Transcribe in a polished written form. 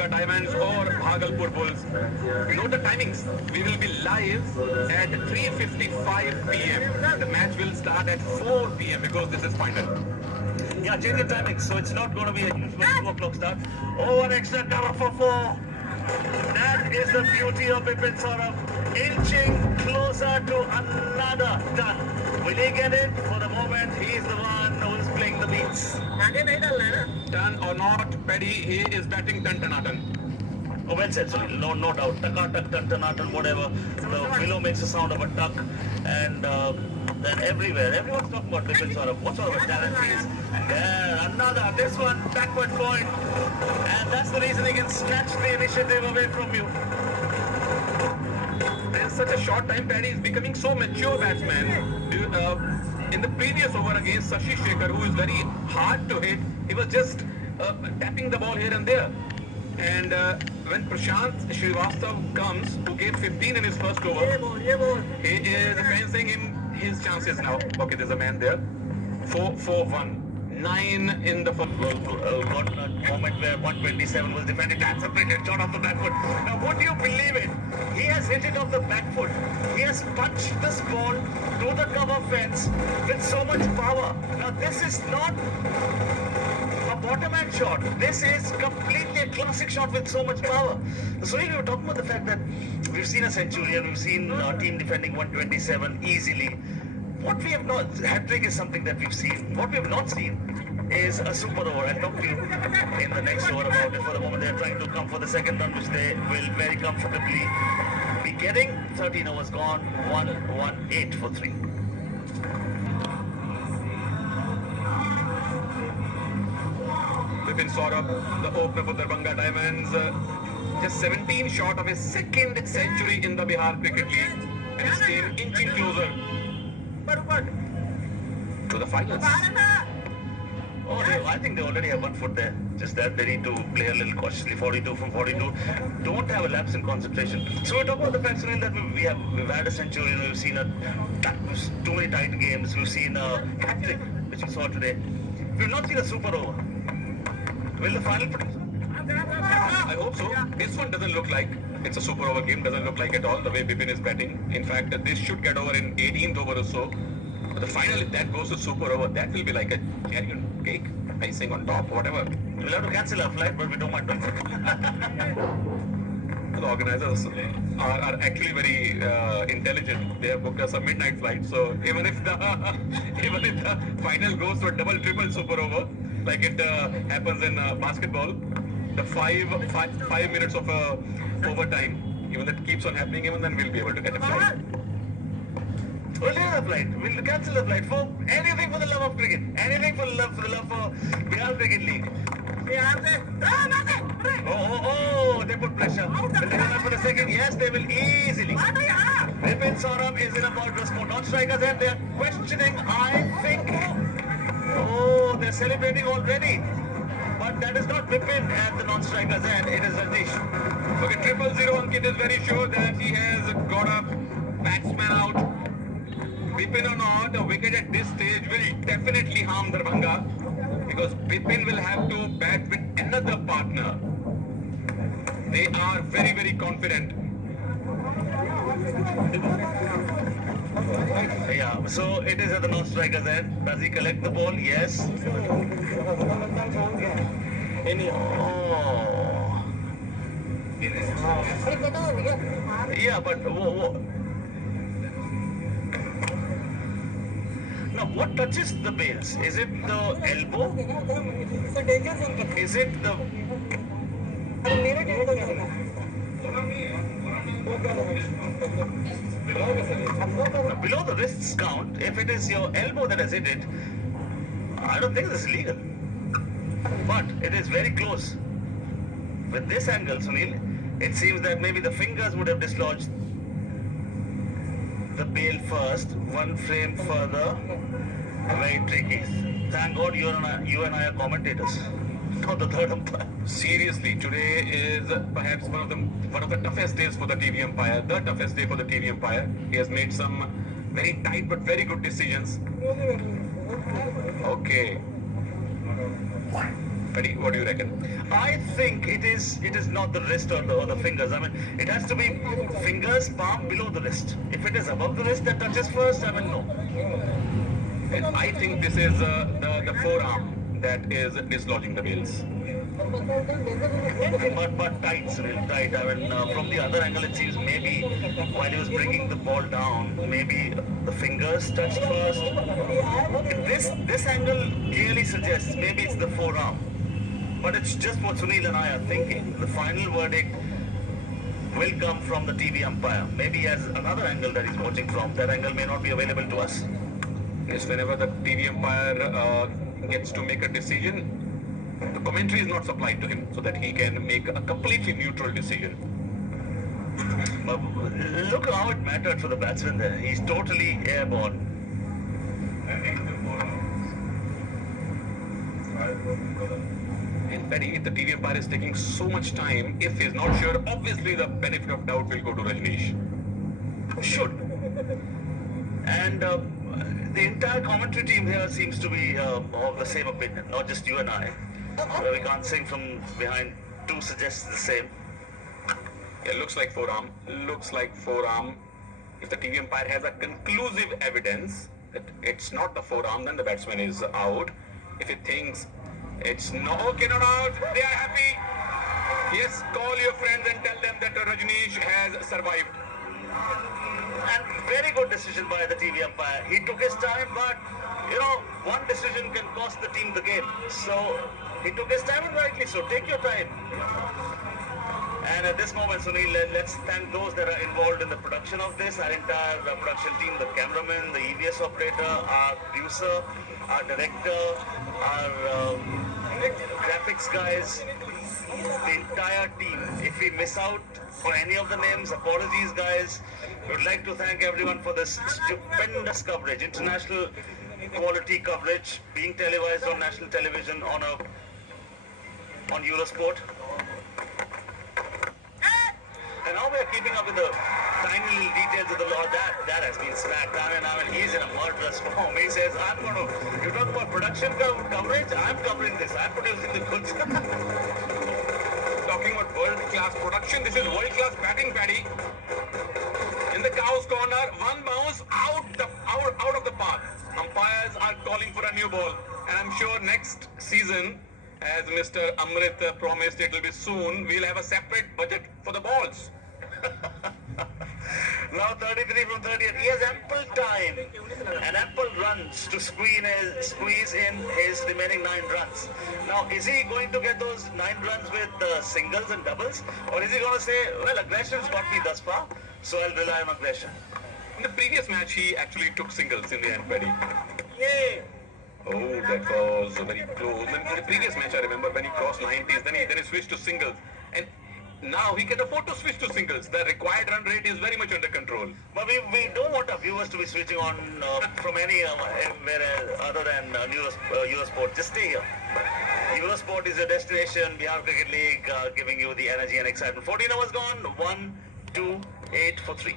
Darbhanga Diamonds or Bhagalpur Bulls. Note the timings. We will be live at 3:55 p.m. The match will start at 4 p.m. because this is final. Yeah, change the timing, so it's not going to be a usual 2 o'clock start. Oh, an extra cover for 4. That is the beauty of Bipin Saurabh, inching closer to another ton. Will he get it? For the moment, he's the one who is playing the beats. Ton or not, Paddy, he is batting ton. Oh, well said, sorry, no doubt. Taka, tan, whatever. The pillow makes the sound of a tuck, and then everyone's talking about Bipin Saurabh. What sort of a talent he is. There, another, this one, backward point. And that's the reason he can snatch the initiative away from you. In such a short time, Paddy is becoming so mature batsman. In the previous over against Shashi Shekhar, who is very hard to hit, he was just tapping the ball here and there. And when Prashant Srivastava comes, who gave 15 in his first over, he is fencing him his chances now. Okay, there's a man there. 4-4-1. 9 in the first. Got a moment where 127 was defended. That's a brilliant shot off the back foot. Now, would you believe it? He has hit it off the back foot. He has punched this ball to the cover fence with so much power. Now, this is not a bottom-hand shot. This is completely a classic shot with so much power. So we were talking about the fact that we've seen a centurion, we've seen our team defending 127 easily. What we have not, hat-trick is something that we've seen. What we have not seen is a super over. I'll talk to you in the next over about it. For the moment, they're trying to come for the second run, which they will very comfortably be getting. 13 overs gone, 1-1-8 for 3. Bipin Saurabh, the opener for Darbhanga Diamonds, just 17 short of his second century in the Bihar Cricket League, and his team inching closer to the finals. Oh, I think they already have 1 foot there. Just that they need to play a little cautiously. 42 from 42. Don't have a lapse in concentration. So we talk about the fact, Sunil, that we've had a century. We've seen too many tight games. We've seen a hat-trick, which we saw today. We've not seen a super over. Will the final produce? I hope so. This one doesn't look like it's a super over game. Doesn't look like at all the way Bipin is batting. In fact, this should get over in 18th over or so. But the final, if that goes to super over, that will be like a cherry on cake, icing on top, whatever. We'll have to cancel our flight, but we don't mind. The organizers are actually very intelligent. They have booked us a midnight flight, so even if the final goes to a double, triple super over, like it happens in basketball, the five minutes of overtime, even that keeps on happening, even then we'll be able to get a flight. We'll do the flight. We'll cancel the flight for anything for the love of cricket. Anything for the love for Bihar Cricket League. Oh, they put pressure. Will they run up for a second? Yes, they will easily. Bipin Saurabh is in a murderous mode. Non-strikers and they're questioning, I think. Oh, they're celebrating already. But that is not Bipin at the non-strikers end. It is Rajneesh. Okay, 000 Ankit is very sure that he has got a batsman out. Bipin or not, a wicket at this stage will definitely harm Darbhanga because Bipin will have to bat with another partner. They are very, very confident. Yeah, so it is at the non-strikers end. Does he collect the ball? Yes. Oh. Yeah, but now what touches the bails? Is it the elbow? Is it the... Below the wrists count, if it is your elbow that has hit it, I don't think this is legal. But it is very close. With this angle, Sunil, it seems that maybe the fingers would have dislodged the bail first, 1 frame further. Very tricky. Thank God you and I are commentators, not the third umpire. Seriously, today is perhaps one of the toughest days for the TV umpire. The toughest day for the TV umpire. He has made some very tight but very good decisions. Okay. Paddy, what do you reckon? I think it is not the wrist or the fingers. I mean, it has to be fingers, palm below the wrist. If it is above the wrist that touches first, I mean, no. And I think this is the forearm that is dislodging the wheels. But tight, Sunil, tight. I mean, from the other angle, it seems maybe while he was bringing the ball down, maybe the fingers touched first. This angle clearly suggests maybe it's the forearm. But it's just what Sunil and I are thinking. The final verdict will come from the TV umpire. Maybe he has another angle that he's watching from. That angle may not be available to us. Yes, whenever the TV umpire gets to make a decision, the commentary is not supplied to him so that he can make a completely neutral decision. But look how it mattered for the batsman there. He's totally airborne. And Paddy, if the TV umpire is taking so much time, if he's not sure, obviously the benefit of doubt will go to Rajneesh. Should. And the entire commentary team here seems to be of the same opinion, not just you and I. We can't sing from behind. Two suggests the same. Yeah, looks like forearm. Looks like forearm. If the TV umpire has a conclusive evidence that it's not the forearm, then the batsman is out. If he thinks it's no, okay, not out, they are happy. Yes, call your friends and tell them that Rajneesh has survived. And very good decision by the TV umpire. He took his time, but one decision can cost the team the game. So he took his time, and rightly so. Take your time. And at this moment, Sunil, let's thank those that are involved in the production of this, our entire production team, the cameraman, the EVS operator, our producer, our director, our graphics guys, the entire team. If we miss out on any of the names, apologies, guys. We would like to thank everyone for this stupendous coverage, international quality coverage, being televised on national television on Eurosport. And now we are keeping up with the tiny little details of the law. That has been smacked. I mean, he's in a murderous form. He says, you talk about production coverage, I'm covering this. I'm producing the goods. Talking about world-class production, this is world-class batting, Paddy. In the Cow's corner, one bounce out of the park. Umpires are calling for a new ball. And I'm sure next season, as Mr. Amrit promised it will be soon, we'll have a separate budget for the balls. Now 33 from 38. He has ample time and ample runs to squeeze in his remaining 9 runs. Now, is he going to get those 9 runs with singles and doubles? Or is he going to say, well, aggression's got me thus far, so I'll rely on aggression? In the previous match, he actually took singles in the end, Paddy. Yay! Oh, that was very close. In the previous match, I remember when he crossed 90s, then he switched to singles. And now he can afford to switch to singles. The required run rate is very much under control. But we don't want our viewers to be switching on from anywhere other than Eurosport. Just stay here. Eurosport is your destination. Bihar Cricket League giving you the energy and excitement. 14 hours gone. 1, 2, 8 for 3.